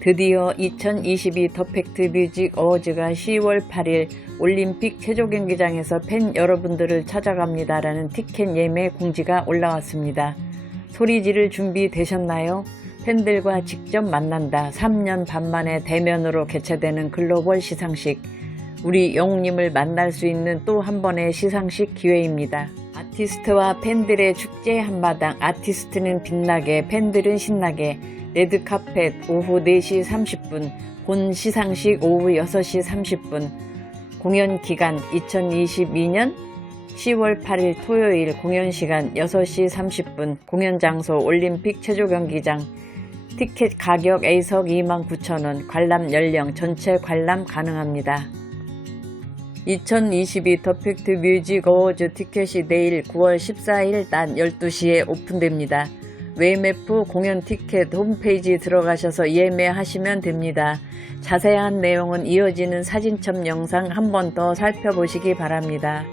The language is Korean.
드디어 2022 더팩트 뮤직 어워즈가 10월 8일 올림픽 체조 경기장에서 팬 여러분들을 찾아갑니다라는 티켓 예매 공지가 올라왔습니다. 소리 지를 준비 되셨나요? 팬들과 직접 만난다. 3년 반 만에 대면으로 개최되는 글로벌 시상식. 우리 영웅님을 만날 수 있는 또 한 번의 시상식 기회입니다. 아티스트와 팬들의 축제 한마당. 아티스트는 빛나게, 팬들은 신나게. 레드카펫 오후 4시 30분, 본 시상식 오후 6시 30분, 공연 기간 2022년 10월 8일 토요일 공연 시간 6시 30분, 공연 장소 올림픽 체조 경기장, 티켓 가격 A석 29,000원, 관람 연령 전체 관람 가능합니다. 2022 더팩트 뮤직 어워즈 티켓이 내일 9월 14일 낮 12시에 오픈됩니다. 웨이매프 공연 티켓 홈페이지 들어가셔서 예매하시면 됩니다. 자세한 내용은 이어지는 사진첩 영상 한 번 더 살펴보시기 바랍니다.